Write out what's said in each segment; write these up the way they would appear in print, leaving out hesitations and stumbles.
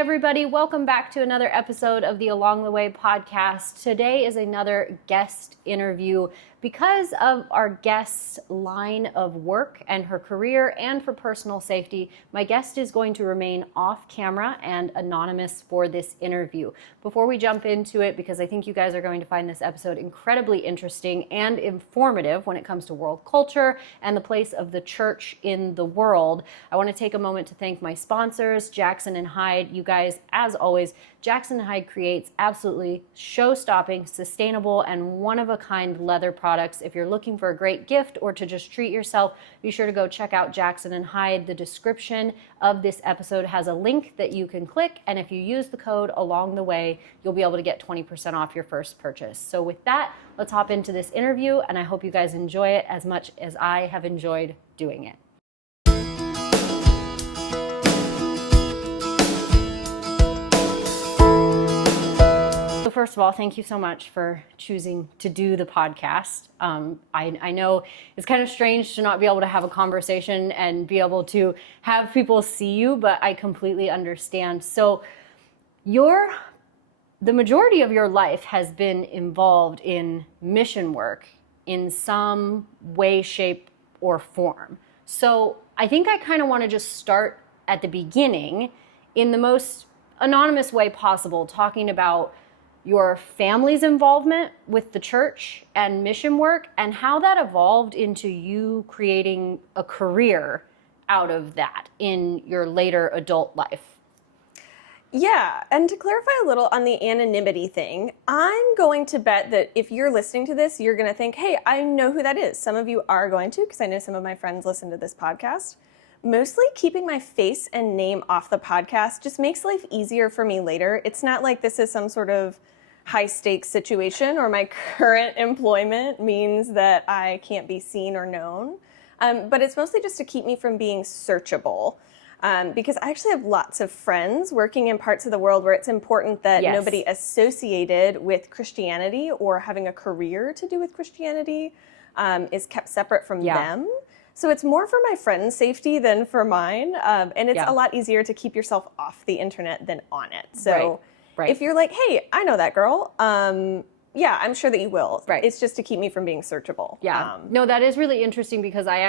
everybody. Welcome back to another episode of the Along the Way podcast. Today is another guest interview because of our guest's line of work and her career and for personal safety. My guest is going to remain off camera and anonymous for this interview. Before we jump into it, because I think you guys are going to find this episode incredibly interesting and informative when it comes to world culture and the place of the church in the world, I want to take a moment to thank my sponsors, Jackson and Hyde. You guys, as always, Jackson and Hyde creates absolutely show-stopping, sustainable, and one-of-a-kind leather products. If you're looking for a great gift or to just treat yourself, be sure to go check out Jackson and Hyde. The description of this episode has a link that you can click, and if you use the code along the way, you'll be able to get 20% off your first purchase. So with that, let's hop into this interview, and I hope you guys enjoy it as much as I have enjoyed doing it. First of all, thank you so much for choosing to do the podcast. I know it's kind of strange to not be able to have a conversation and be able to have people see you, but I completely understand. So the majority of your life has been involved in mission work in some way, shape, or form. So I think I kind of want to just start at the beginning in the most anonymous way possible, talking about your family's involvement with the church and mission work and how that evolved into you creating a career out of that in your later adult life. Yeah, and to clarify a little on the anonymity thing, I'm going to bet that if you're listening to this, you're going to think, hey, I know who that is. Some of you are going to, because I know some of my friends listen to this podcast. Mostly keeping my face and name off the podcast just makes life easier for me later. It's not like this is some sort of high stakes situation or my current employment means that I can't be seen or known. But it's mostly just to keep me from being searchable. Because I actually have lots of friends working in parts of the world where it's important that nobody associated with Christianity or having a career to do with Christianity is kept separate from them. So it's more for my friends' safety than for mine. And it's a lot easier to keep yourself off the internet than on it. So if you're like, hey, I know that girl, I'm sure that you will. Right. It's just to keep me from being searchable. Yeah. No, that is really interesting because I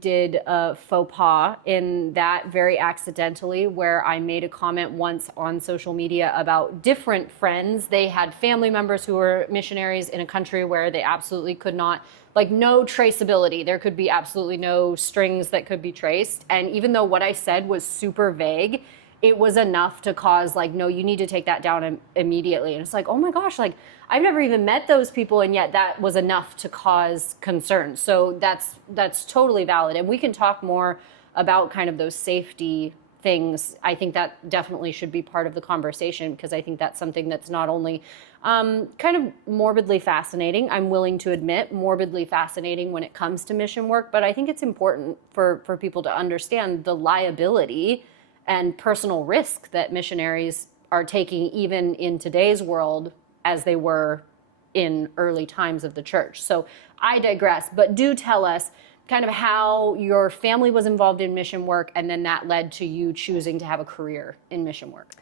did a faux pas in that very accidentally where I made a comment once on social media about different friends. They had family members who were missionaries in a country where they absolutely could not, like no traceability. There could be absolutely no strings that could be traced. And even though what I said was super vague, it was enough to cause like, no, you need to take that down immediately. And it's like, oh my gosh, like I've never even met those people. And yet that was enough to cause concern. So that's totally valid. And we can talk more about kind of those safety things. I think that definitely should be part of the conversation because I think that's something that's not only kind of morbidly fascinating, I'm willing to admit, morbidly fascinating when it comes to mission work, but I think it's important for people to understand the liability and personal risk that missionaries are taking even in today's world as they were in early times of the church. So I digress, but do tell us kind of how your family was involved in mission work and then that led to you choosing to have a career in mission work.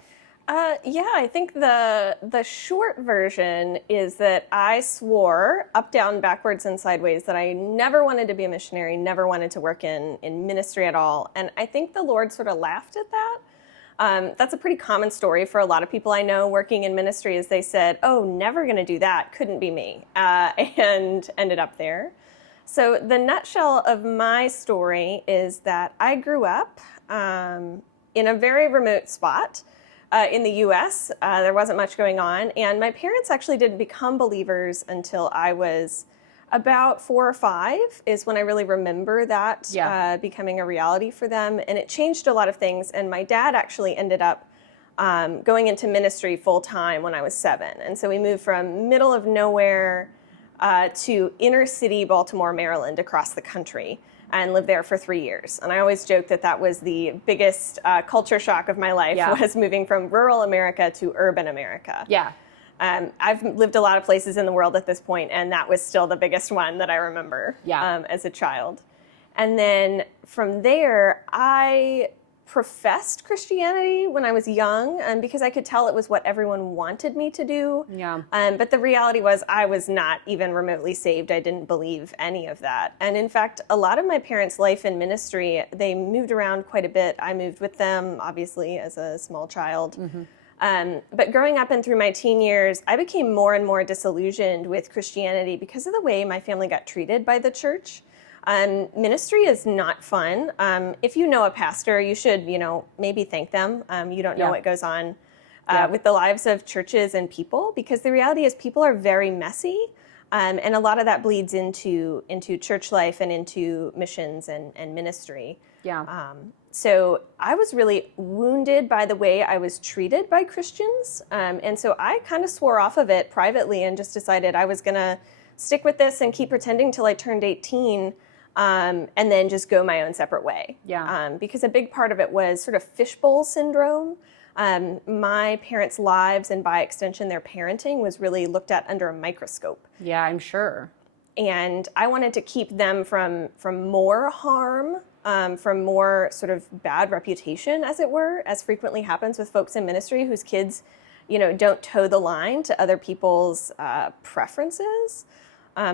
I think the short version is that I swore up, down, backwards, and sideways that I never wanted to be a missionary, never wanted to work in ministry at all. And I think the Lord sort of laughed at that. That's a pretty common story for a lot of people I know working in ministry is they said, oh, never going to do that, couldn't be me, and ended up there. So the nutshell of my story is that I grew up in a very remote spot. In the U.S., there wasn't much going on, and my parents actually didn't become believers until I was about 4 or 5 is when I really remember that becoming a reality for them, and it changed a lot of things, and my dad actually ended up going into ministry full-time when I was 7, and so we moved from middle of nowhere to inner city Baltimore, Maryland, across the country. And lived there for 3 years. And I always joke that that was the biggest culture shock of my life was moving from rural America to urban America. Yeah. I've lived a lot of places in the world at this point, and that was still the biggest one that I remember as a child. And then from there, I professed Christianity when I was young, because I could tell it was what everyone wanted me to do. Yeah. But the reality was I was not even remotely saved. I didn't believe any of that. And in fact, a lot of my parents' life and ministry, they moved around quite a bit. I moved with them, obviously, as a small child. But growing up and through my teen years, I became more and more disillusioned with Christianity because of the way my family got treated by the church. Ministry is not fun. If you know a pastor, you should, maybe thank them. You don't know what goes on with the lives of churches and people, because the reality is people are very messy. And a lot of that bleeds into church life and into missions and ministry. Yeah. So I was really wounded by the way I was treated by Christians. And so I kind of swore off of it privately and just decided I was going to stick with this and keep pretending till I turned 18. And then just go my own separate way. Yeah. Because a big part of it was sort of fishbowl syndrome. My parents' lives, and by extension their parenting, was really looked at under a microscope. Yeah, I'm sure. And I wanted to keep them from more harm, from more sort of bad reputation, as it were, as frequently happens with folks in ministry whose kids, don't toe the line to other people's preferences.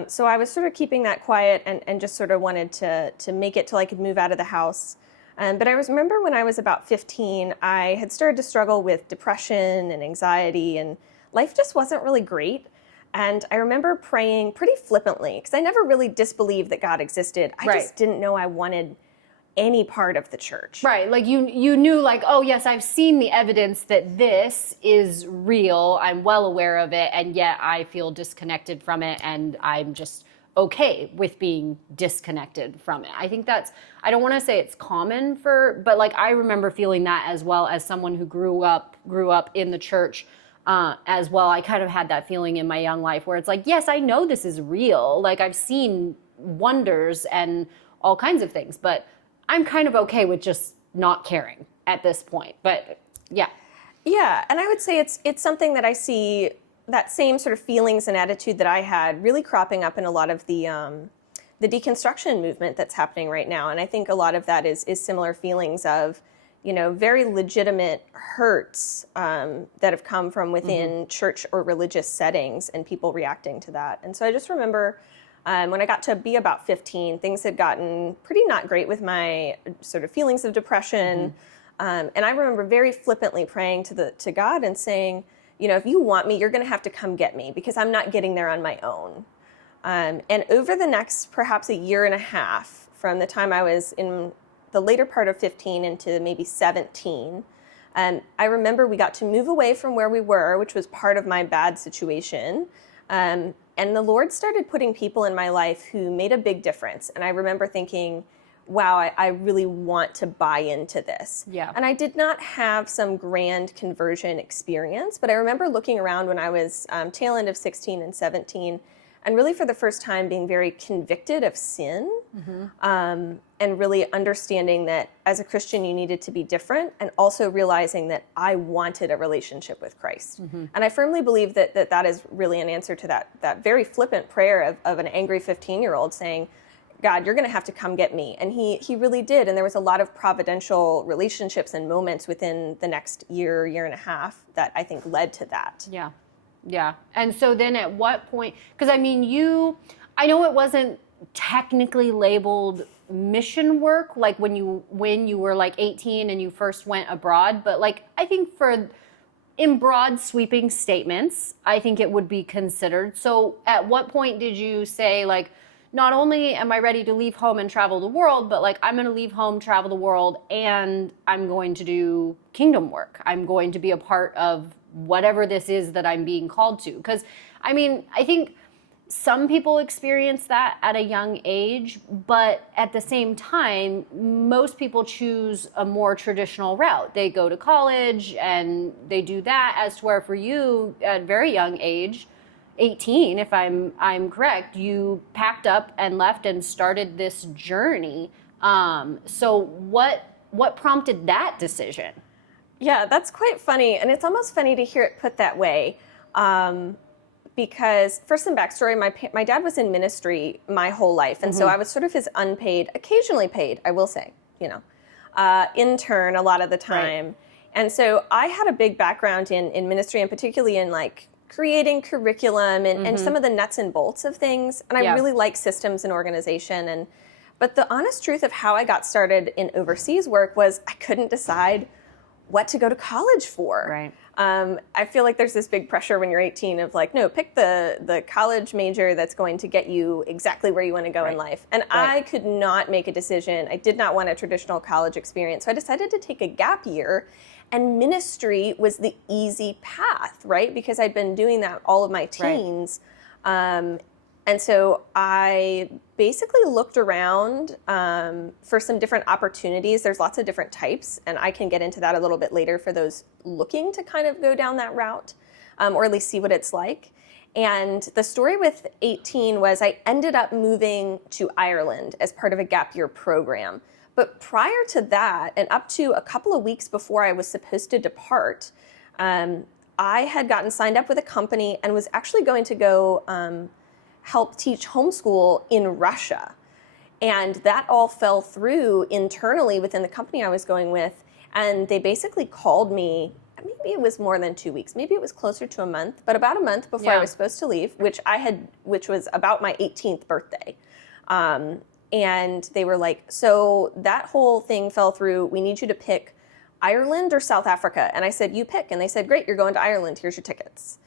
So I was sort of keeping that quiet and just sort of wanted to make it till I could move out of the house. But I remember when I was about 15, I had started to struggle with depression and anxiety, and life just wasn't really great. And I remember praying pretty flippantly, because I never really disbelieved that God existed. I just didn't know I wanted any part of the church. Right. Like you knew, like, oh yes, I've seen the evidence that this is real. I'm well aware of it. And yet I feel disconnected from it. And I'm just okay with being disconnected from it. I think I don't want to say it's common but like, I remember feeling that as well, as someone who grew up in the church as well. I kind of had that feeling in my young life where it's like, yes, I know this is real. Like I've seen wonders and all kinds of things, but I'm kind of okay with just not caring at this point. But yeah. Yeah, and I would say it's something that I see, that same sort of feelings and attitude that I had, really cropping up in a lot of the deconstruction movement that's happening right now. And I think a lot of that is similar feelings of, very legitimate hurts that have come from within church or religious settings, and people reacting to that. And so I just remember when I got to be about 15, things had gotten pretty not great with my sort of feelings of depression. And I remember very flippantly praying to God and saying, if you want me, you're going to have to come get me, because I'm not getting there on my own. And over the next perhaps a year and a half, from the time I was in the later part of 15 into maybe 17, I remember we got to move away from where we were, which was part of my bad situation. And the Lord started putting people in my life who made a big difference. And I remember thinking, wow, I really want to buy into this. Yeah. And I did not have some grand conversion experience, but I remember looking around when I was tail end of 16 and 17, and really for the first time being very convicted of sin, and really understanding that as a Christian you needed to be different, and also realizing that I wanted a relationship with Christ. And I firmly believe that is really an answer to that very flippant prayer of an angry 15-year-old saying, God, you're going to have to come get me. And he really did. And there was a lot of providential relationships and moments within the next year and a half that I think led to that. Yeah. Yeah. And so then at what point, because I mean, I know it wasn't technically labeled mission work, like when you were like 18 and you first went abroad, but like, I think in broad sweeping statements, I think it would be considered. So at what point did you say, like, not only am I ready to leave home and travel the world, but like I'm going to leave home, travel the world, and I'm going to do kingdom work. I'm going to be a part of whatever this is that I'm being called to. Because I mean, I think some people experience that at a young age, but at the same time, most people choose a more traditional route. They go to college and they do that, as to where for you at a very young age, 18, if I'm correct, you packed up and left and started this journey. So what prompted that decision? Yeah, that's quite funny. And it's almost funny to hear it put that way. Because first, some backstory, my dad was in ministry my whole life. And so I was sort of his unpaid, occasionally paid, I will say, intern a lot of the time. Right. And so I had a big background in ministry, and particularly in like creating curriculum and some of the nuts and bolts of things. And I really like systems and organization. But the honest truth of how I got started in overseas work was I couldn't decide what to go to college for. Right. I feel like there's this big pressure when you're 18 of like, no, pick the college major that's going to get you exactly where you want to go in life. And I could not make a decision. I did not want a traditional college experience. So I decided to take a gap year, and ministry was the easy path, right? Because I'd been doing that all of my teens. And so I basically looked around for some different opportunities. There's lots of different types, and I can get into that a little bit later for those looking to kind of go down that route, or at least see what it's like. And the story with 18 was I ended up moving to Ireland as part of a gap year program. But prior to that, and up to a couple of weeks before I was supposed to depart, I had gotten signed up with a company and was actually going to go help teach homeschool in Russia. And that all fell through internally within the company I was going with. And they basically called me, maybe it was more than 2 weeks, maybe it was closer to a month, but about a month before I was supposed to leave, which was about my 18th birthday. And they were like, so that whole thing fell through. We need you to pick Ireland or South Africa. And I said, you pick. And they said, great, you're going to Ireland. Here's your tickets.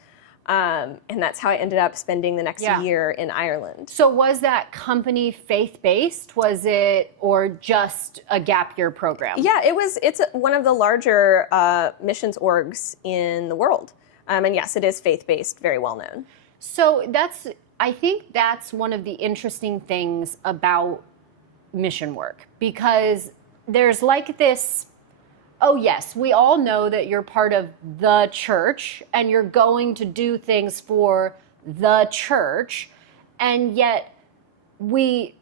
And that's how I ended up spending the next year in Ireland. So was that company faith-based? Was it, or just a gap year program? Yeah, it's one of the larger missions orgs in the world. And yes, it is faith-based, very well known. So I think that's one of the interesting things about mission work, because there's like this, oh yes, we all know that you're part of the church and you're going to do things for the church, and yet we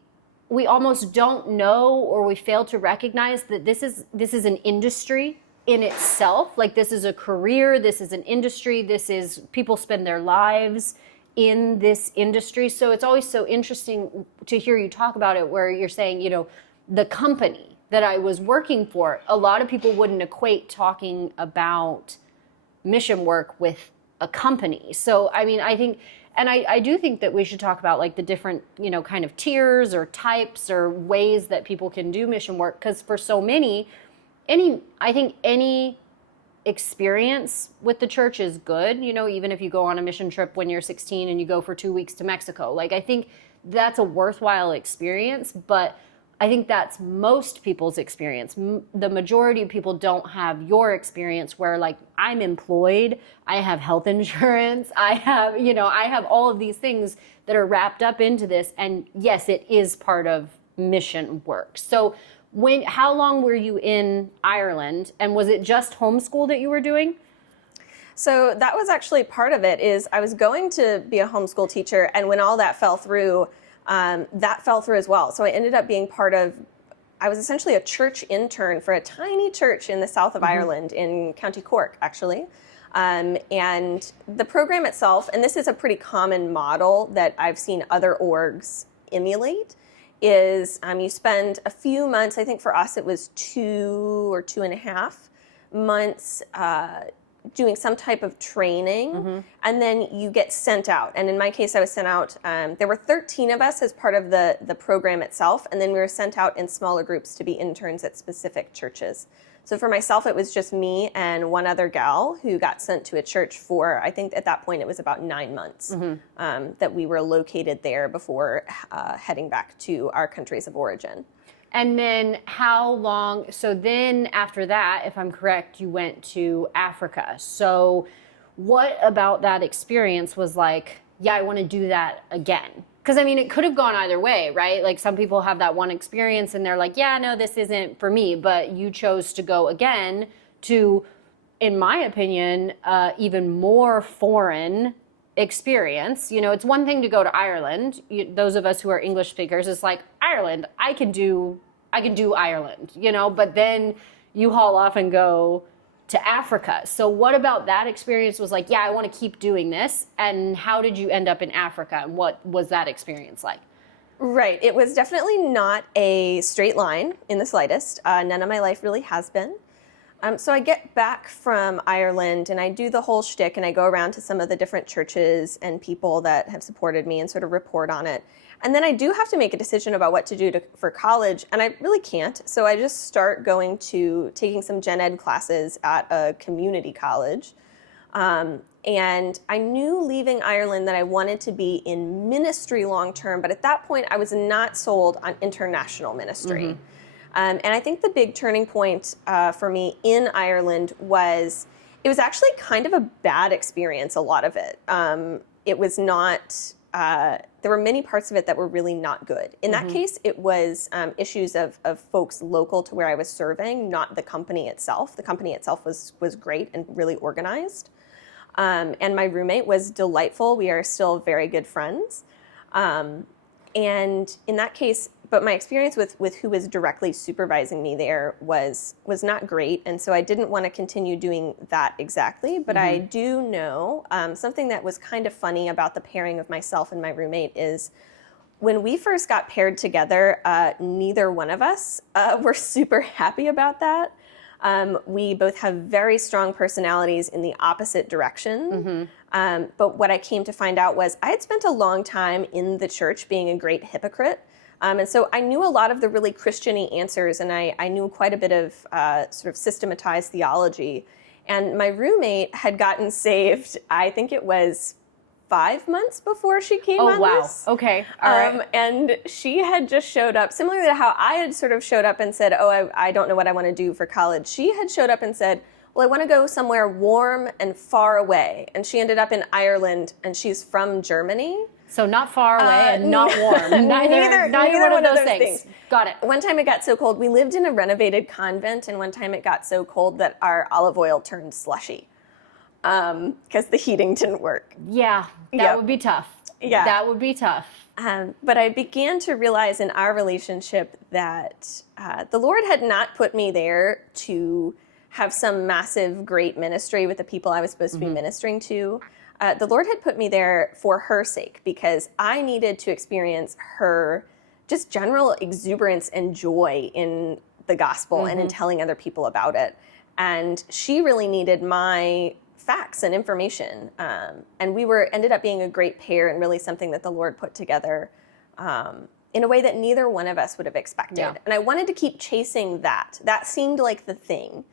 almost don't know, or we fail to recognize that this is an industry in itself. Like, this is a career, this is an industry, people spend their lives in this industry. So it's always so interesting to hear you talk about it, where you're saying, the company that I was working for, a lot of people wouldn't equate talking about mission work with a company. So, I mean, I think, and I do think that we should talk about like the different, kind of tiers or types or ways that people can do mission work. Because for so many, I think any experience with the church is good, even if you go on a mission trip when you're 16 and you go for 2 weeks to Mexico. Like, I think that's a worthwhile experience, but I think that's most people's experience. The majority of people don't have your experience, where like, I'm employed, I have health insurance, I have all of these things that are wrapped up into this. And yes, it is part of mission work. So how long were you in Ireland, and was it just homeschool that you were doing? So that was actually part of it. Is I was going to be a homeschool teacher, and when all that fell through, that fell through as well. So I ended up being I was essentially a church intern for a tiny church in the south of Ireland, in County Cork, actually. And the program itself, and this is a pretty common model that I've seen other orgs emulate, is you spend a few months, I think for us it was 2 or 2.5 months doing some type of training, and then you get sent out. And in my case, I was sent out, there were 13 of us as part of the program itself, and then we were sent out in smaller groups to be interns at specific churches. So for myself, it was just me and one other gal who got sent to a church for, I think at that point it was about 9 months that we were located there before heading back to our countries of origin. And then how long, so then after that, if I'm correct, you went to Africa. So what about that experience was like, yeah, I want to do that again? Because I mean, it could have gone either way, right? Like, some people have that one experience and they're like, yeah, no, this isn't for me. But you chose to go again to, in my opinion, even more foreign experience. It's one thing to go to Ireland. Those of us who are English speakers, it's like, Ireland, I can do Ireland, but then you haul off and go to Africa. So what about that experience was like, yeah, I want to keep doing this? And how did you end up in Africa? And what was that experience like? Right. It was definitely not a straight line in the slightest. None of my life really has been. So I get back from Ireland and I do the whole shtick and I go around to some of the different churches and people that have supported me and sort of report on it. And then I do have to make a decision about what to do for college, and I really can't. So I just start taking some gen ed classes at a community college. And I knew leaving Ireland that I wanted to be in ministry long term, but at that point I was not sold on international ministry. And I think the big turning point for me in Ireland was, it was actually kind of a bad experience, a lot of it. It was not, there were many parts of it that were really not good. In that case, it was issues of folks local to where I was serving, not the company itself. The company itself was great and really organized. And my roommate was delightful. We are still very good friends. And in that case, but my experience with who was directly supervising me there was not great. And so I didn't want to continue doing that exactly. But I do know something that was kind of funny about the pairing of myself and my roommate is when we first got paired together, neither one of us were super happy about that. We both have very strong personalities in the opposite direction. But what I came to find out was I had spent a long time in the church being a great hypocrite. And so I knew a lot of the really Christian-y answers, and I knew quite a bit of sort of systematized theology. And my roommate had gotten saved, I think it was 5 months before she came on this. Okay. All right. And she had just showed up, similar to how I had sort of showed up and said, I don't know what I want to do for college. She had showed up and said, well, I want to go somewhere warm and far away. And she ended up in Ireland, and she's from Germany. So not far away and not warm. Neither one of those things. Got it. One time it got so cold. We lived in a renovated convent, and one time it got so cold that our olive oil turned slushy because the heating didn't work. Yeah, that would be tough. Yeah. That would be tough. But I began to realize in our relationship that the Lord had not put me there to have some massive, great ministry with the people I was supposed to be ministering to. The Lord had put me there for her sake, because I needed to experience her just general exuberance and joy in the gospel and in telling other people about it. And she really needed my facts and information. And we ended up being a great pair, and really something that the Lord put together in a way that neither one of us would have expected. Yeah. And I wanted to keep chasing that. That seemed like the thing.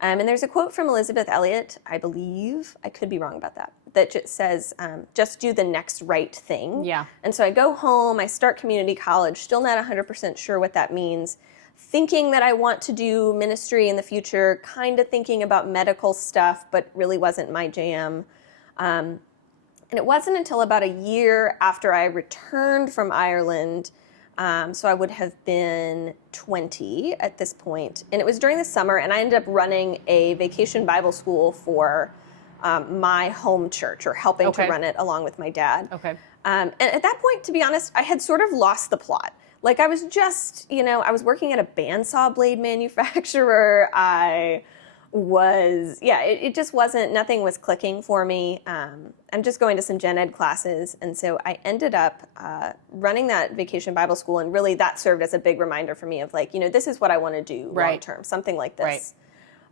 And there's a quote from Elizabeth Elliot, I believe, I could be wrong about that just says, just do the next right thing. Yeah. And so I go home, I start community college, still not 100% sure what that means, thinking that I want to do ministry in the future, kind of thinking about medical stuff, but really wasn't my jam. And it wasn't until about a year after I returned from Ireland, so I would have been 20 at this point, and it was during the summer, and I ended up running a vacation Bible school for my home church, or helping to run it along with my dad. Okay. And at that point, to be honest, I had sort of lost the plot. Like, I was just, I was working at a bandsaw blade manufacturer. It just wasn't, nothing was clicking for me. I'm just going to some gen ed classes. And so I ended up running that vacation Bible school. And really that served as a big reminder for me of like, this is what I want to do long term, something like this.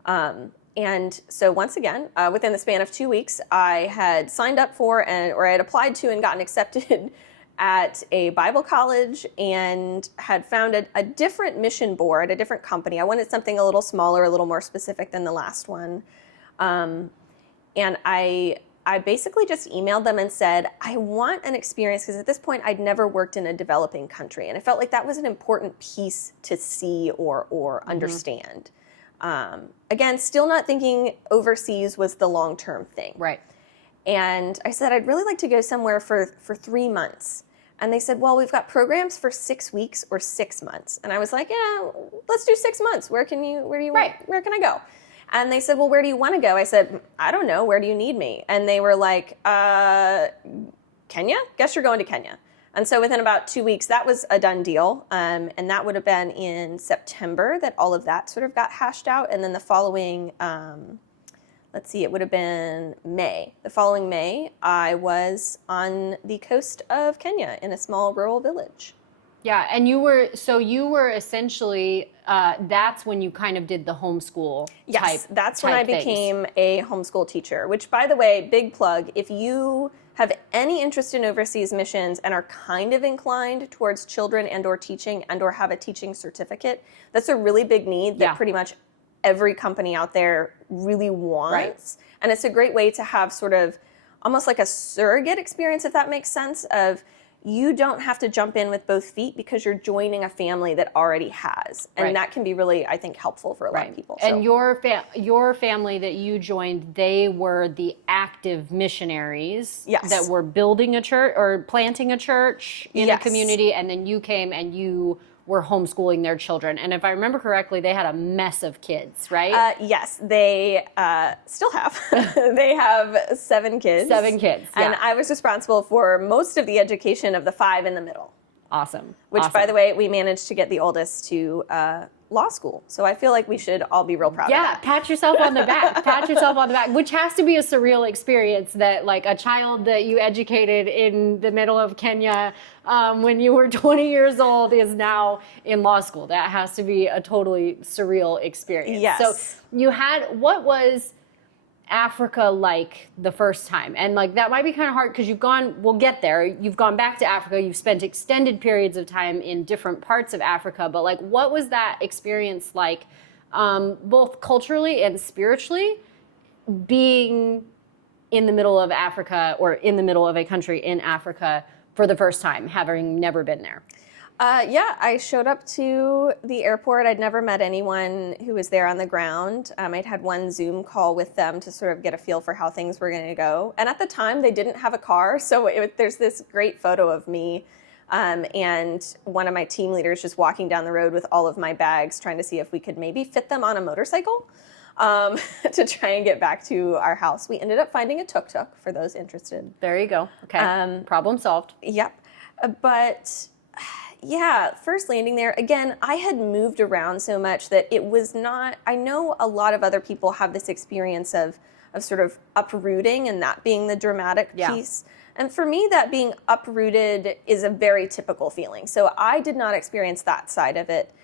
Right. And so once again, within the span of 2 weeks, I had signed up for or I had applied to and gotten accepted at a Bible college, and had found a different mission board, a different company. I wanted something a little smaller, a little more specific than the last one. And I basically just emailed them and said, I want an experience, because at this point I'd never worked in a developing country, and I felt like that was an important piece to see or understand. Again, still not thinking overseas was the long-term thing. Right. And I said, I'd really like to go somewhere for 3 months. And they said, well, we've got programs for 6 weeks or 6 months. And I was like, yeah, let's do 6 months. Where can I go? And they said, well, where do you want to go? I said, I don't know. Where do you need me? And they were like, Kenya? Guess you're going to Kenya. And so within about 2 weeks, that was a done deal. And that would have been in September that all of that sort of got hashed out. And then the following, it would have been May. The following May, I was on the coast of Kenya in a small rural village. Yeah, and you were essentially, that's when you kind of did the homeschool Yes, that's when I type things. became a homeschool teacher, which, by the way, big plug, if you have any interest in overseas missions and are kind of inclined towards children and or teaching and or have a teaching certificate, that's a really big need that pretty much every company out there really wants. Right. And it's a great way to have sort of almost like a surrogate experience, if that makes sense, of you don't have to jump in with both feet because you're joining a family that already has. And that can be really, I think, helpful for a lot of people. And your family that you joined, they were the active missionaries that were building a church or planting a church in a community, and then you came and you were homeschooling their children. And if I remember correctly, they had a mess of kids, right? Yes, they still have. They have 7 kids. 7 kids, And I was responsible for most of the education of the 5 in the middle. Awesome. Which, by the way, we managed to get the oldest to law school. So I feel like we should all be real proud of that. Yeah, pat yourself on the back. Pat yourself on the back, which has to be a surreal experience that like a child that you educated in the middle of Kenya when you were 20 years old is now in law school. That has to be a totally surreal experience. Yes. So you had, what was Africa like the first time? And like that might be kind of hard because we'll get there, you've gone back to Africa, you've spent extended periods of time in different parts of Africa, but like what was that experience like, both culturally and spiritually, being in the middle of Africa or in the middle of a country in Africa for the first time, having never been there? I showed up to the airport. I'd never met anyone who was there on the ground. I'd had one Zoom call with them to sort of get a feel for how things were going to go. And at the time, they didn't have a car. So there's this great photo of me and one of my team leaders just walking down the road with all of my bags, trying to see if we could maybe fit them on a motorcycle to try and get back to our house. We ended up finding a tuk-tuk for those interested. There you go. Okay. Problem solved. Yep. But yeah, first landing there, again, I had moved around so much that it was not, I know a lot of other people have this experience of sort of uprooting and that being the dramatic piece. And for me, that being uprooted is a very typical feeling. So I did not experience that side of it.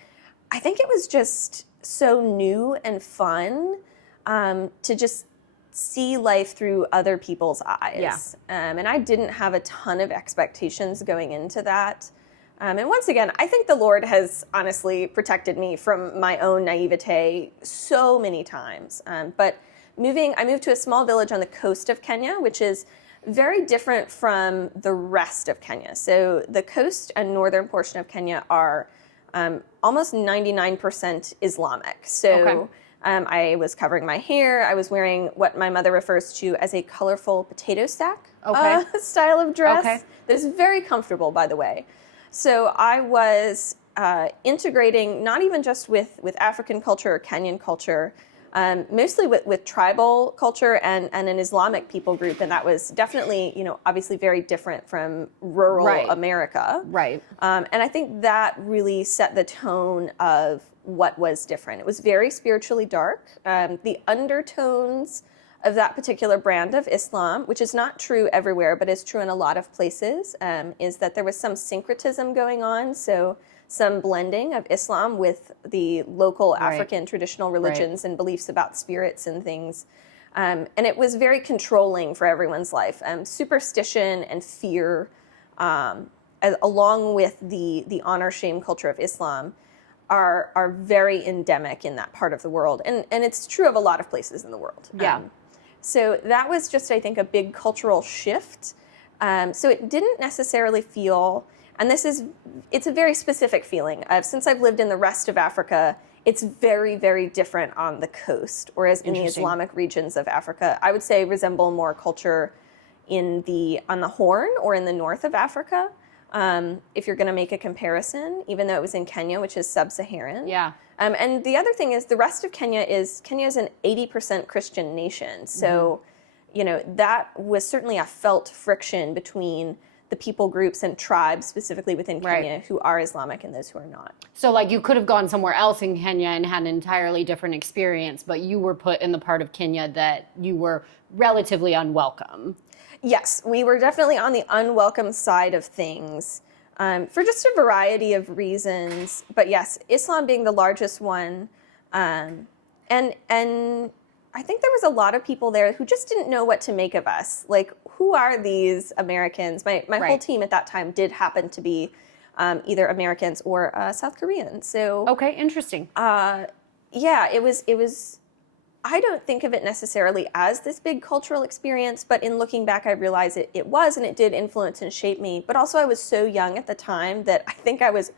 I think it was just so new and fun to just see life through other people's eyes. And I didn't have a ton of expectations going into that. And once again, I think the Lord has honestly protected me from my own naivete so many times. But I moved to a small village on the coast of Kenya, which is very different from the rest of Kenya. So the coast and northern portion of Kenya are almost 99% Islamic. So I was covering my hair. I was wearing what my mother refers to as a colorful potato sack style of dress. That is very comfortable, by the way. So I was integrating not even just with African culture or Kenyan culture, mostly with tribal culture and an Islamic people group. And that was definitely, obviously very different from rural America. Right. And I think that really set the tone of what was different. It was very spiritually dark. The undertones of that particular brand of Islam, which is not true everywhere, but is true in a lot of places, is that there was some syncretism going on. So some blending of Islam with the local African traditional religions and beliefs about spirits and things. And it was very controlling for everyone's life. Superstition and fear, along with the honor-shame culture of Islam, are very endemic in that part of the world. And it's true of a lot of places in the world. So that was just, I think, a big cultural shift. So it didn't necessarily feel, and it's a very specific feeling. Since I've lived in the rest of Africa, it's very, very different on the coast, whereas in the Islamic regions of Africa, I would say resemble more culture on the Horn or in the north of Africa. If you're going to make a comparison, even though it was in Kenya, which is sub-Saharan. And the other thing is the rest of Kenya is an 80% Christian nation. So, that was certainly a felt friction between the people groups and tribes, specifically within Kenya, who are Islamic and those who are not. So like you could have gone somewhere else in Kenya and had an entirely different experience, but you were put in the part of Kenya that you were relatively unwelcome. Yes, we were definitely on the unwelcome side of things. for just a variety of reasons. But yes, Islam being the largest one. And I think there was a lot of people there who just didn't know what to make of us. Like, who are these Americans? My whole team at that time did happen to be either Americans or South Koreans. So Okay, interesting. yeah, it was. I don't think of it necessarily as this big cultural experience, but in looking back, I realize it was, and it did influence and shape me. But also, I was so young at the time that I think I was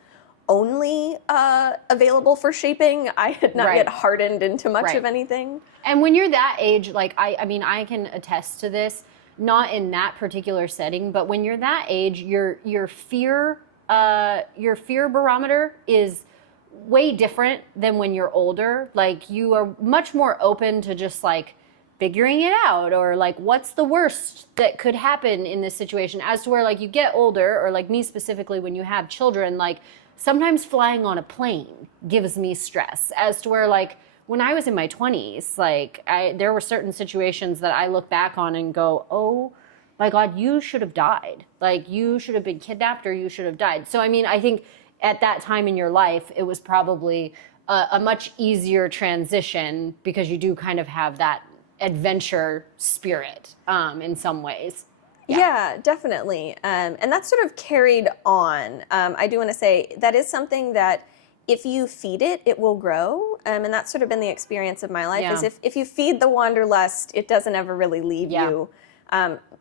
only available for shaping. I had not yet hardened into much of anything. And when you're that age, like I mean, I can attest to this, not in that particular setting, but when you're that age, your fear barometer is way different than when you're older. Like, you are much more open to just like figuring it out, or like, what's the worst that could happen in this situation, as to where like you get older, or like me specifically, when you have children, like sometimes flying on a plane gives me stress, as to where like when I was in my 20s, like there were certain situations that I look back on and go, oh my God, you should have died. Like, you should have been kidnapped, or you should have died. So, I mean, I think at that time in your life, it was probably a much easier transition, because you do kind of have that adventure spirit in some ways. Yeah, definitely. And that's sort of carried on. I do want to say that is something that if you feed it, it will grow. And that's sort of been the experience of my life, is if you feed the wanderlust, it doesn't ever really leave you.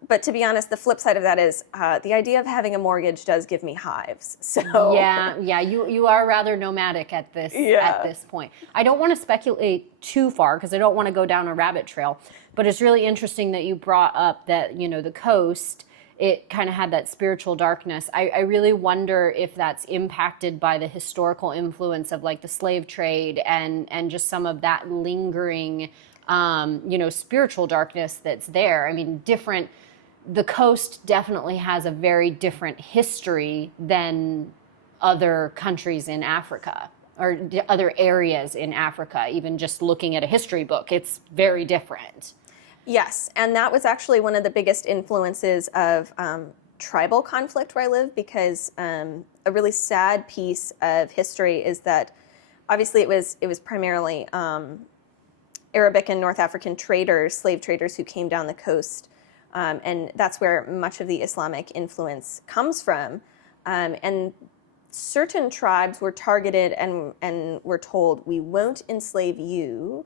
But to be honest, the flip side of that is the idea of having a mortgage does give me hives. So yeah, you are rather nomadic at this point. I don't want to speculate too far, because I don't want to go down a rabbit trail. But it's really interesting that you brought up that, you know, the coast, it kind of had that spiritual darkness. I really wonder if that's impacted by the historical influence of like the slave trade and just some of that lingering, you know, spiritual darkness that's there. I mean, the coast definitely has a very different history than other countries in Africa, or other areas in Africa. Even just looking at a history book, it's very different. Yes, and that was actually one of the biggest influences of tribal conflict where I live, because a really sad piece of history is that obviously it was primarily Arabic and North African traders, slave traders, who came down the coast. And that's where much of the Islamic influence comes from. And certain tribes were targeted and were told, we won't enslave you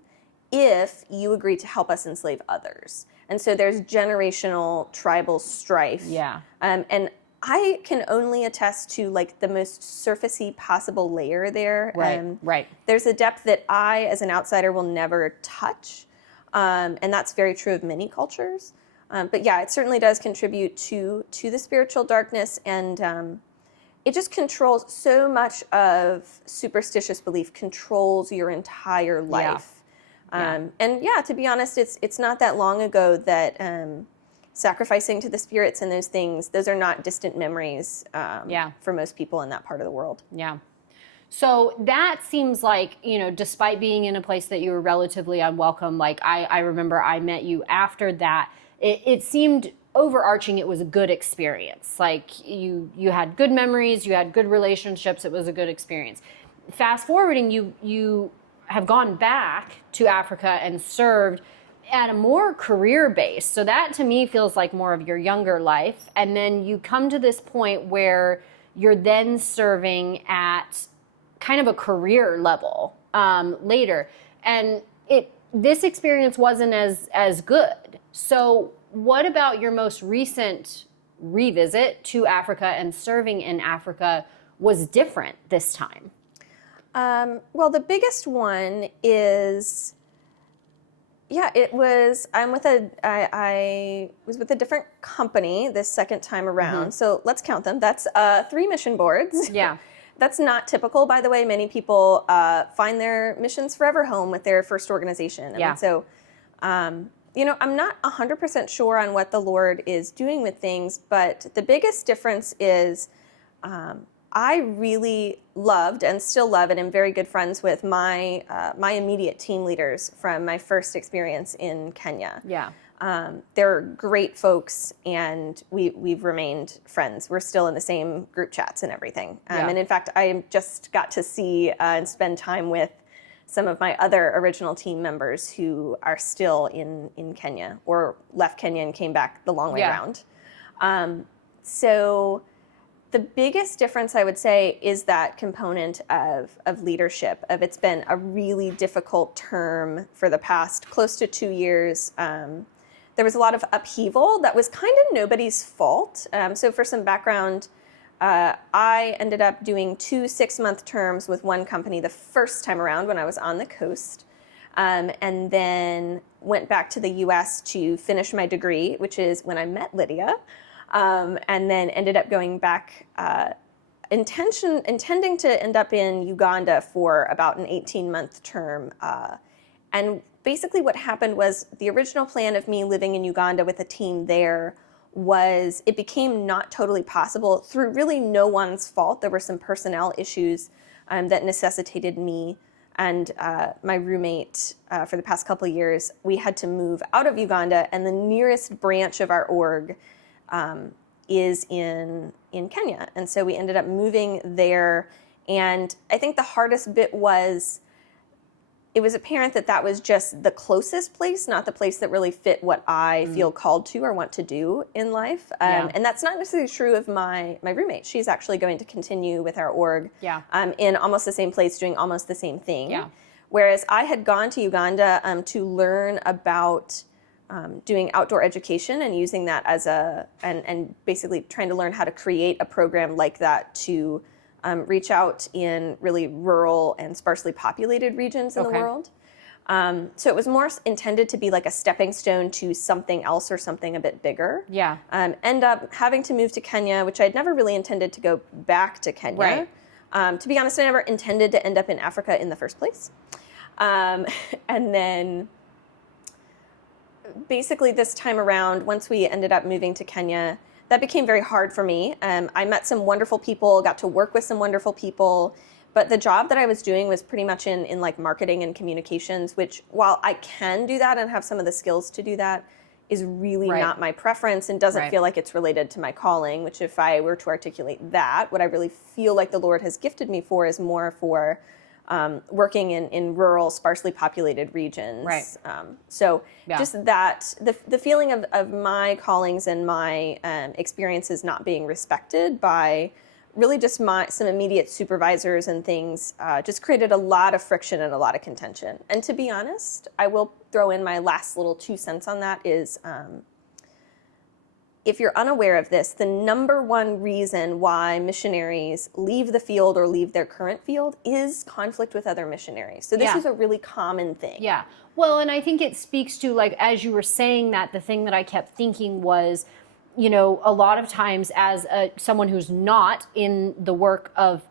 if you agree to help us enslave others. And so there's generational tribal strife. Yeah. And I can only attest to like the most surfacey possible layer there. Right. There's a depth that I, as an outsider, will never touch. And that's very true of many cultures. But yeah, it certainly does contribute to the spiritual darkness, and it just controls so much of superstitious belief, controls your entire life. And yeah, to be honest, it's not that long ago that sacrificing to the spirits and those things, those are not distant memories for most people in that part of the world. Yeah. So that seems like, you know, despite being in a place that you were relatively unwelcome, like I remember I met you after that, it seemed overarching, it was a good experience. Like you had good memories, you had good relationships, it was a good experience. Fast forwarding, you have gone back to Africa and served at a more career base. So that to me feels like more of your younger life. And then you come to this point where you're then serving at kind of a career level later. And this experience wasn't as good. So what about your most recent revisit to Africa and serving in Africa was different this time? Well, the biggest one is, I was with a different company this second time around. Mm-hmm. So let's count them. That's 3 mission boards. Yeah. That's not typical, by the way. Many people find their missions forever home with their first organization. I mean, so, you know, I'm not 100% sure on what the Lord is doing with things, but the biggest difference is I really loved and still love and am very good friends with my immediate team leaders from my first experience in Kenya. Yeah. They're great folks, and we've remained friends. We're still in the same group chats and everything. And in fact, I just got to see and spend time with some of my other original team members who are still in Kenya or left Kenya and came back the long way around. So the biggest difference, I would say, is that component of leadership. It's been a really difficult term for the past close to 2 years. There was a lot of upheaval that was kind of nobody's fault. So for some background, I ended up doing 2 6-month terms with one company the first time around when I was on the coast, and then went back to the US to finish my degree, which is when I met Lydia. And then ended up going back, intending to end up in Uganda for about an 18-month term. And basically what happened was the original plan of me living in Uganda with a team there was, it became not totally possible through really no one's fault. There were some personnel issues that necessitated me and my roommate for the past couple of years, we had to move out of Uganda, and the nearest branch of our org is in Kenya. And so we ended up moving there. And I think the hardest bit was, it was apparent that that was just the closest place, not the place that really fit what I feel called to or want to do in life. And that's not necessarily true of my roommate. She's actually going to continue with our org in almost the same place, doing almost the same thing. Whereas I had gone to Uganda to learn about doing outdoor education and using that as and basically trying to learn how to create a program like that to reach out in really rural and sparsely populated regions in the world. So it was more intended to be like a stepping stone to something else or something a bit bigger. End up having to move to Kenya, which I'd never really intended to go back to Kenya. To be honest, I never intended to end up in Africa in the first place. And then basically this time around, once we ended up moving to Kenya, that became very hard for me. I met some wonderful people, got to work with some wonderful people, but the job that I was doing was pretty much in like marketing and communications, which while I can do that and have some of the skills to do that, is really not my preference and doesn't feel like it's related to my calling, which if I were to articulate that, what I really feel like the Lord has gifted me for is more for working in rural, sparsely populated regions. So just that, the feeling of my callings and my experiences not being respected by really just some immediate supervisors and things just created a lot of friction and a lot of contention. And to be honest, I will throw in my last little 2 cents on that is, if you're unaware of this, the number one reason why missionaries leave the field or leave their current field is conflict with other missionaries. So this is a really common thing. Well, and I think it speaks to, like, as you were saying that, the thing that I kept thinking was, you know, a lot of times as someone who's not in the work of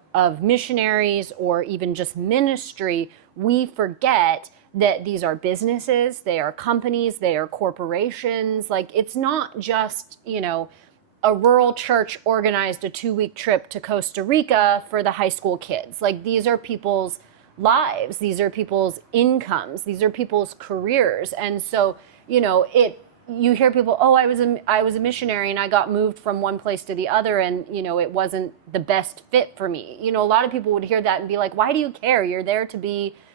missionaries or even just ministry, we forget that these are businesses, they are companies, they are corporations. Like, it's not just, you know, a rural church organized a 2-week trip to Costa Rica for the high school kids. Like, these are people's lives, these are people's incomes, these are people's careers. And so, you know, you hear people, oh, I was a missionary and I got moved from one place to the other and, you know, it wasn't the best fit for me. You know, a lot of people would hear that and be like, why do you care?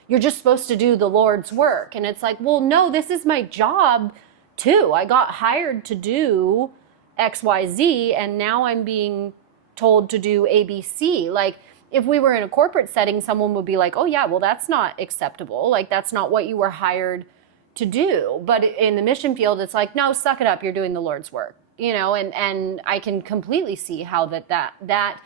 You're just supposed to do the Lord's work. And it's like, well, no, this is my job too. I got hired to do X, Y, Z, and now I'm being told to do A, B, C. Like, if we were in a corporate setting, someone would be like, oh yeah, well, that's not acceptable. Like, that's not what you were hired to do. But in the mission field, it's like, no, suck it up. You're doing the Lord's work, you know, and I can completely see how that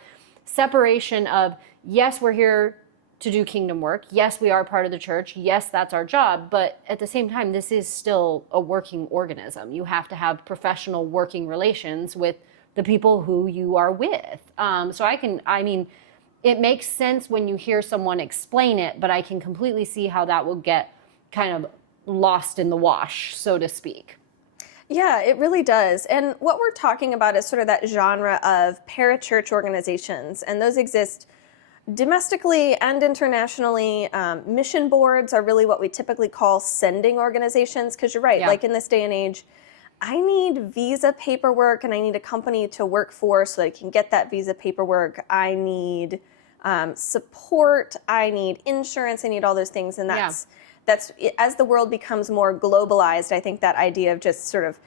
separation of, yes, we're here to do kingdom work. Yes, we are part of the church. Yes, that's our job. But at the same time, this is still a working organism. You have to have professional working relations with the people who you are with. It makes sense when you hear someone explain it, but I can completely see how that will get kind of lost in the wash, so to speak. Yeah, it really does. And what we're talking about is sort of that genre of parachurch organizations. And those exist Domestically and internationally, mission boards are really what we typically call sending organizations, because you're right, like in this day and age, I need visa paperwork and I need a company to work for so that I can get that visa paperwork. I need support, I need insurance, I need all those things. And that's as the world becomes more globalized, I think that idea of just sort of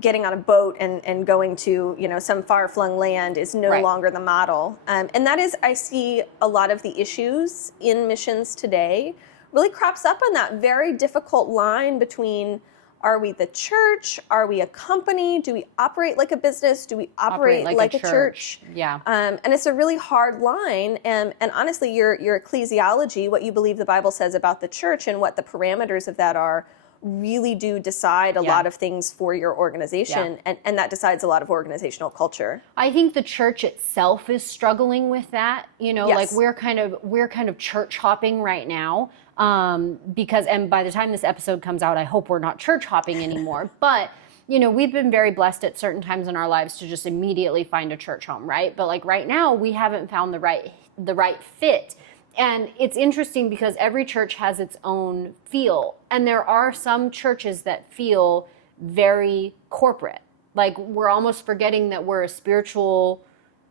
getting on a boat and going to, some far-flung land is no longer the model. And that is, I see a lot of the issues in missions today really crops up on that very difficult line between, are we the church? Are we a company? Do we operate like a business? Do we operate like a church? Yeah. And it's a really hard line. And honestly, your ecclesiology, what you believe the Bible says about the church and what the parameters of that are, really do decide a lot of things for your organization, and that decides a lot of organizational culture. I think the church itself is struggling with that. Like we're kind of church hopping right now, because, and by the time this episode comes out, I hope we're not church hopping anymore. But we've been very blessed at certain times in our lives to just immediately find a church home, right? But like right now, we haven't found the right fit. And it's interesting because every church has its own feel. And there are some churches that feel very corporate. Like we're almost forgetting that we're a spiritual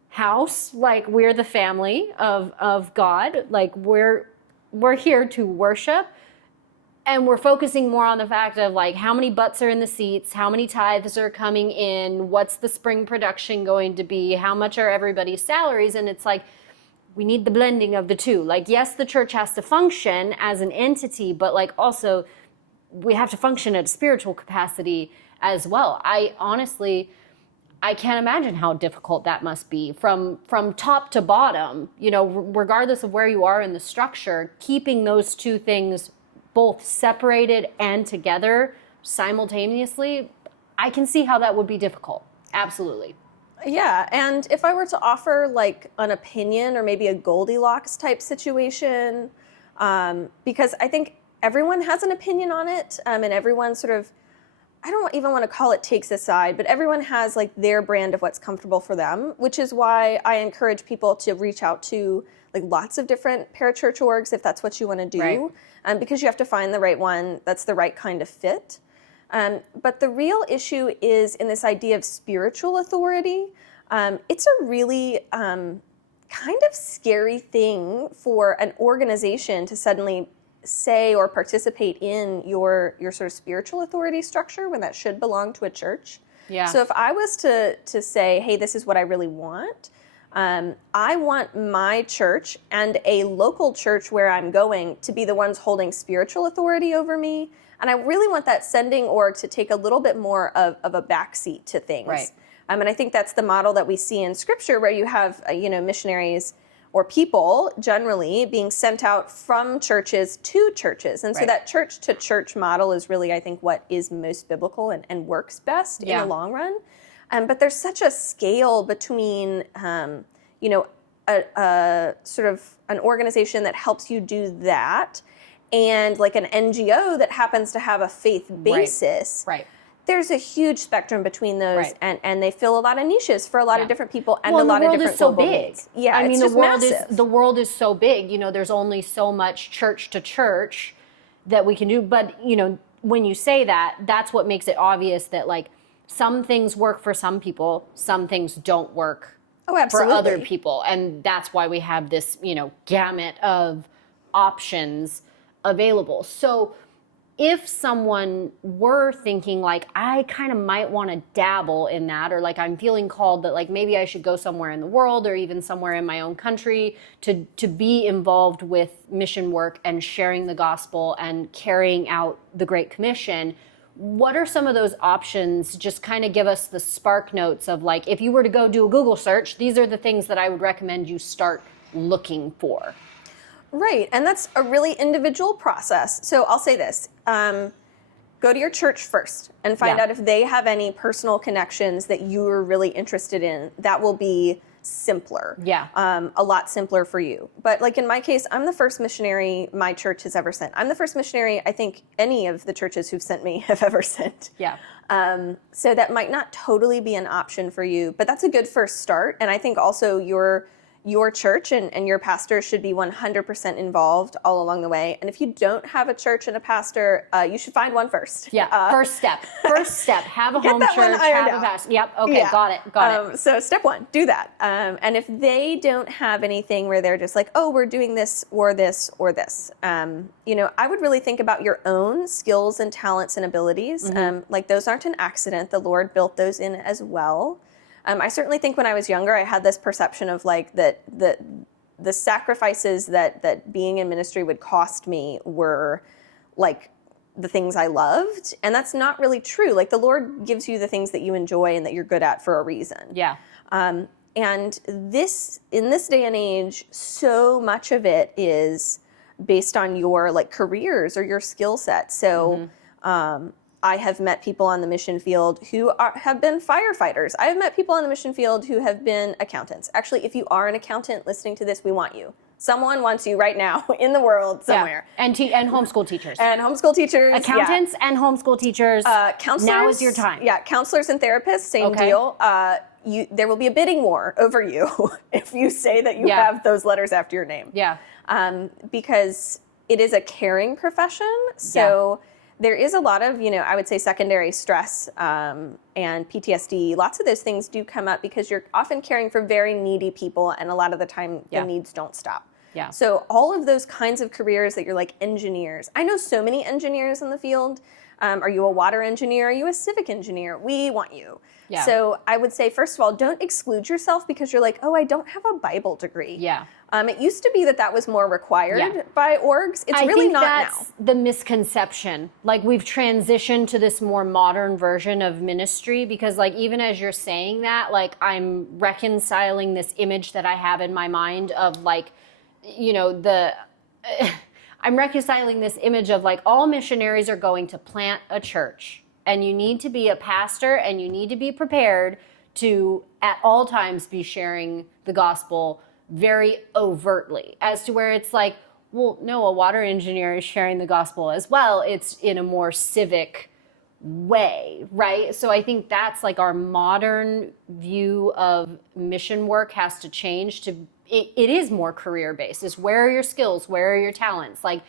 house. Like we're the family of God. Like we're here to worship. And we're focusing more on the fact of like how many butts are in the seats, how many tithes are coming in, what's the spring production going to be, how much are everybody's salaries. And it's like, we need the blending of the two. Like, yes, the church has to function as an entity, but like also we have to function at a spiritual capacity as well. I can't imagine how difficult that must be from top to bottom, regardless of where you are in the structure, keeping those two things both separated and together simultaneously. I can see how that would be difficult. Absolutely. Yeah, and if I were to offer like an opinion or maybe a Goldilocks type situation, because I think everyone has an opinion on it, and everyone sort of, I don't even want to call it takes a side, but everyone has like their brand of what's comfortable for them, which is why I encourage people to reach out to like lots of different parachurch orgs if that's what you want to do, because you have to find the right one that's the right kind of fit. But the real issue is in this idea of spiritual authority. It's a really kind of scary thing for an organization to suddenly say or participate in your sort of spiritual authority structure when that should belong to a church. Yeah. So if I was to say, hey, this is what I really want, I want my church and a local church where I'm going to be the ones holding spiritual authority over me. And I really want that sending org to take a little bit more of a backseat to things. Right. And I think that's the model that we see in Scripture, where you have, missionaries or people generally being sent out from churches to churches. And so that church-to-church model is really, I think, what is most biblical and works best in the long run. But there's such a scale between, a sort of an organization that helps you do that and like an NGO that happens to have a faith basis. Right. There's a huge spectrum between those, and they fill a lot of niches for a lot of different people and a lot of different global needs. Yeah, I mean, the world is so big. There's only so much church to church that we can do. But when you say that, that's what makes it obvious that like some things work for some people, some things don't work for other people, and that's why we have this gamut of options available. So if someone were thinking like, I kind of might want to dabble in that, or like I'm feeling called that like maybe I should go somewhere in the world or even somewhere in my own country to be involved with mission work and sharing the gospel and carrying out the Great Commission, what are some of those options? Just kind of give us the spark notes of like, if you were to go do a Google search, these are the things that I would recommend you start looking for. Right, and that's a really individual process. So I'll say this, go to your church first and find out if they have any personal connections that you're really interested in. That will be simpler, a lot simpler for you. But like in my case, I'm the first missionary my church has ever sent. I'm the first missionary I think any of the churches who've sent me have ever sent. Yeah. So that might not totally be an option for you, but that's a good first start. And I think also your your church and your pastor should be 100% involved all along the way. And if you don't have a church and a pastor, you should find one first. Yeah, first step. Have a Get home that one church, ironed have a out. pastor. Yep, okay, Yeah. got it. So step one, do that. And if they don't have anything where they're just like, oh, we're doing this or this or this, I would really think about your own skills and talents and abilities. Like those aren't an accident. The Lord built those in as well. I certainly think when I was younger, I had this perception of like that the sacrifices that being in ministry would cost me were like the things I loved. And that's not really true. Like the Lord gives you the things that you enjoy and that you're good at for a reason. Yeah. And in this day and age, so much of it is based on your like careers or your skill set. So, I have met people on the mission field who have been firefighters. I have met people on the mission field who have been accountants. Actually, if you are an accountant listening to this, we want you. Someone wants you right now in the world somewhere. Yeah. And homeschool teachers. And homeschool teachers. Accountants and homeschool teachers. Counselors. Now is your time. Yeah, counselors and therapists, same deal. There will be a bidding war over you if you say that you have those letters after your name. Yeah. Because it is a caring profession. So there is a lot of, I would say secondary stress and PTSD. Lots of those things do come up because you're often caring for very needy people, and a lot of the time the needs don't stop. Yeah. So all of those kinds of careers that you're like engineers. I know so many engineers in the field. Are you a water engineer? Are you a civic engineer? We want you. Yeah. So I would say, first of all, don't exclude yourself because you're like, oh, I don't have a Bible degree. Yeah. It used to be that was more required by orgs. It's really not now. I think that's the misconception. Like we've transitioned to this more modern version of ministry because like even as you're saying that, like I'm reconciling this image that I have in my mind of like, I'm reconciling this image of like all missionaries are going to plant a church and you need to be a pastor and you need to be prepared to at all times be sharing the gospel very overtly as to where it's like, well, no, a water engineer is sharing the gospel as well. It's in a more civic way, right? So I think that's like our modern view of mission work has to change to it is more career-based. It's where are your skills? Where are your talents? Like,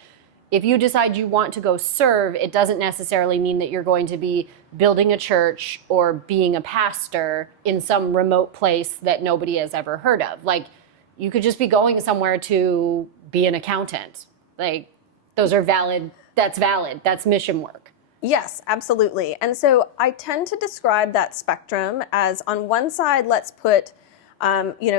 if you decide you want to go serve, it doesn't necessarily mean that you're going to be building a church or being a pastor in some remote place that nobody has ever heard of. Like, you could just be going somewhere to be an accountant. Like, those are valid. That's valid. That's mission work. Yes, absolutely. And so I tend to describe that spectrum as on one side, let's put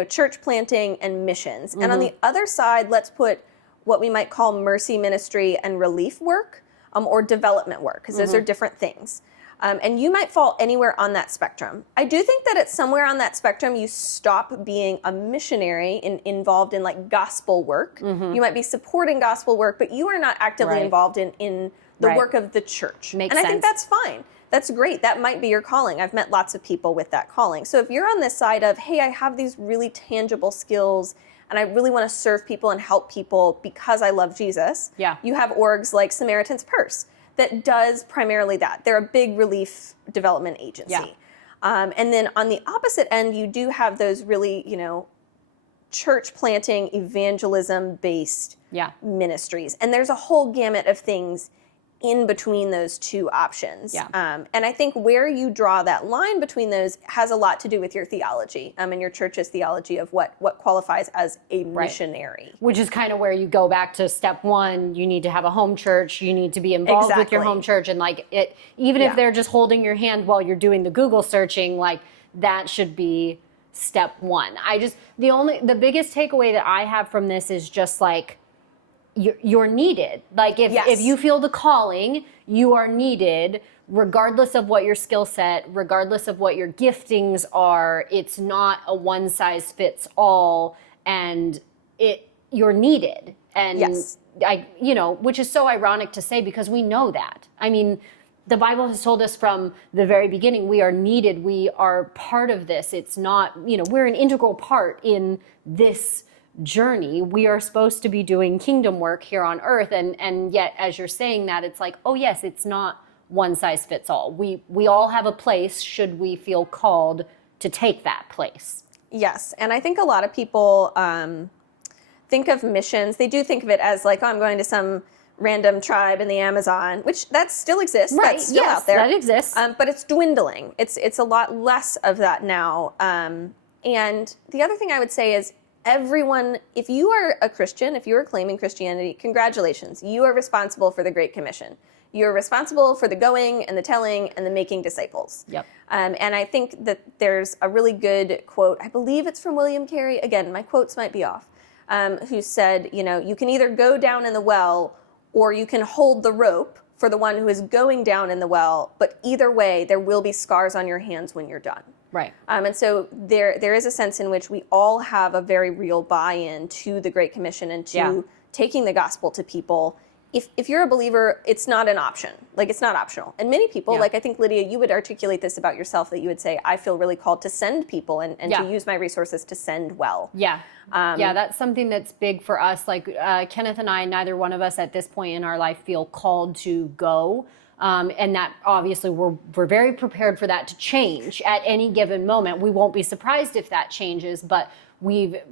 church planting and missions. And on the other side, let's put what we might call mercy ministry and relief work or development work, because those are different things. And you might fall anywhere on that spectrum. I do think that it's somewhere on that spectrum you stop being a missionary involved in like gospel work. You might be supporting gospel work, but you are not actively involved in the work of the church. Makes sense. I think that's fine. That's great. That might be your calling. I've met lots of people with that calling. So if you're on this side of, hey, I have these really tangible skills and I really want to serve people and help people because I love Jesus, you have orgs like Samaritan's Purse that does primarily that. They're a big relief development agency. And then on the opposite end, you do have those really, church planting, evangelism-based ministries. And there's a whole gamut of things in between those two options. And I think where you draw that line between those has a lot to do with your theology and your church's theology of what qualifies as a missionary. Which is kind of where you go back to step one. You need to have a home church. You need to be involved with your home church. And like it, even if they're just holding your hand while you're doing the Google searching, like that should be step one. The biggest takeaway that I have from this is just like, you're needed. Like if you feel the calling, you are needed regardless of what your skill set, regardless of what your giftings are. It's not a one size fits all, and you're needed. And which is so ironic to say because we know that. I mean, the Bible has told us from the very beginning, we are needed. We are part of this. It's not, we're an integral part in this journey. We are supposed to be doing kingdom work here on earth. And yet, as you're saying that, it's like, oh yes, it's not one size fits all. We all have a place should we feel called to take that place. Yes, and I think a lot of people think of missions. They do think of it as like, oh, I'm going to some random tribe in the Amazon, which that still exists. Right. That's still Yes, out there. that exists. But it's dwindling. It's a lot less of that now. And the other thing I would say is everyone, if you are a Christian, if you are claiming Christianity, congratulations. You are responsible for the Great Commission. You're responsible for the going and the telling and the making disciples. Yep. And I think that there's a really good quote, I believe it's from William Carey, again, my quotes might be off, who said, you can either go down in the well or you can hold the rope for the one who is going down in the well, but either way, there will be scars on your hands when you're done. Right. And so there is a sense in which we all have a very real buy-in to the Great Commission and to taking the gospel to people. If you're a believer, it's not an option. Like, it's not optional. And many people, like I think, Lydia, you would articulate this about yourself, that you would say, I feel really called to send people and to use my resources to send well. Yeah. That's something that's big for us. Like Kenneth and I, neither one of us at this point in our life feel called to go. And that obviously we're very prepared for that to change at any given moment. We won't be surprised if that changes, but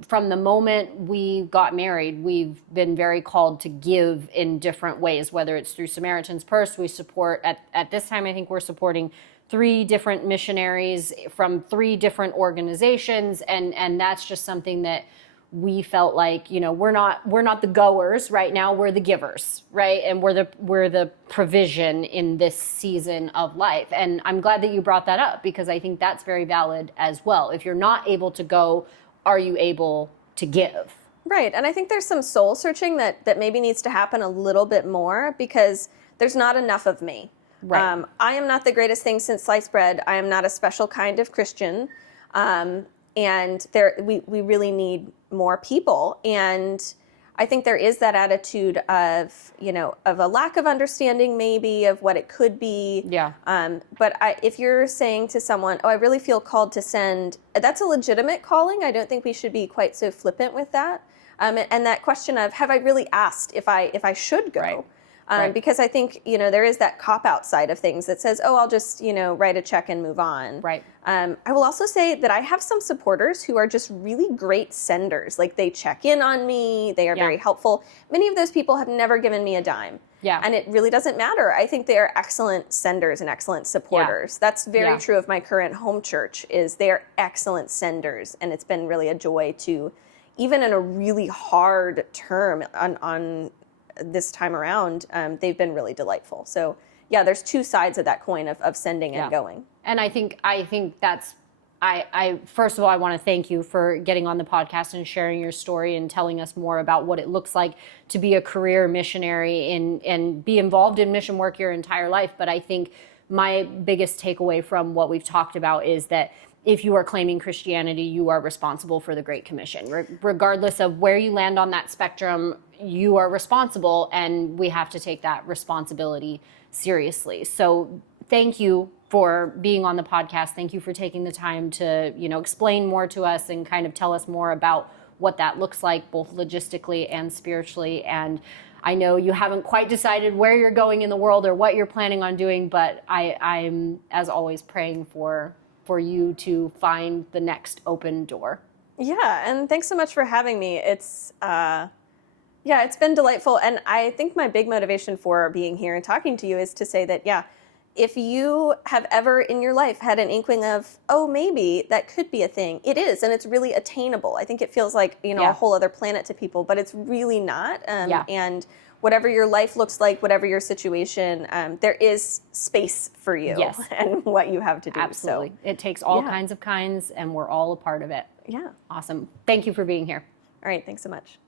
from the moment we got married, we've been very called to give in different ways, whether it's through Samaritan's Purse. We support, at this time, I think we're supporting 3 different missionaries from 3 different organizations. And that's just something that we felt like, we're not the goers right now, we're the givers, right? And we're the provision in this season of life. And I'm glad that you brought that up, because I think that's very valid as well. If you're not able to go, are you able to give? Right. And I think there's some soul searching that maybe needs to happen a little bit more, because there's not enough of me. Right. I am not the greatest thing since sliced bread. I am not a special kind of Christian. And we really need more people. And I think there is that attitude of, of a lack of understanding maybe of what it could be. Yeah. But if you're saying to someone, oh, I really feel called to send, that's a legitimate calling. I don't think we should be quite so flippant with that. And that question of, have I really asked if I should go? Right. Because I think, there is that cop-out side of things that says, oh, I'll just, write a check and move on. Right. I will also say that I have some supporters who are just really great senders. Like, they check in on me. They are very helpful. Many of those people have never given me a dime. Yeah. And it really doesn't matter. I think they are excellent senders and excellent supporters. Yeah. That's very true of my current home church, is they are excellent senders. And it's been really a joy to, even in a really hard term on this time around, they've been really delightful. So there's 2 sides of that coin of sending and going. And I think that's, I first of all, I want to thank you for getting on the podcast and sharing your story and telling us more about what it looks like to be a career missionary and be involved in mission work your entire life. But I think my biggest takeaway from what we've talked about is that if you are claiming Christianity, you are responsible for the Great Commission. Regardless of where you land on that spectrum, you are responsible, and we have to take that responsibility seriously. So thank you for being on the podcast. Thank you for taking the time to, explain more to us and kind of tell us more about what that looks like, both logistically and spiritually. And I know you haven't quite decided where you're going in the world or what you're planning on doing, but I'm, as always, praying for you to find the next open door. Yeah, and thanks so much for having me. It's been delightful. And I think my big motivation for being here and talking to you is to say that, if you have ever in your life had an inkling of, oh, maybe that could be a thing, it is, and it's really attainable. I think it feels like, a whole other planet to people, but it's really not. And whatever your life looks like, whatever your situation, there is space for you and what you have to do. Absolutely. So, it takes all kinds, and we're all a part of it. Yeah. Awesome. Thank you for being here. All right. Thanks so much.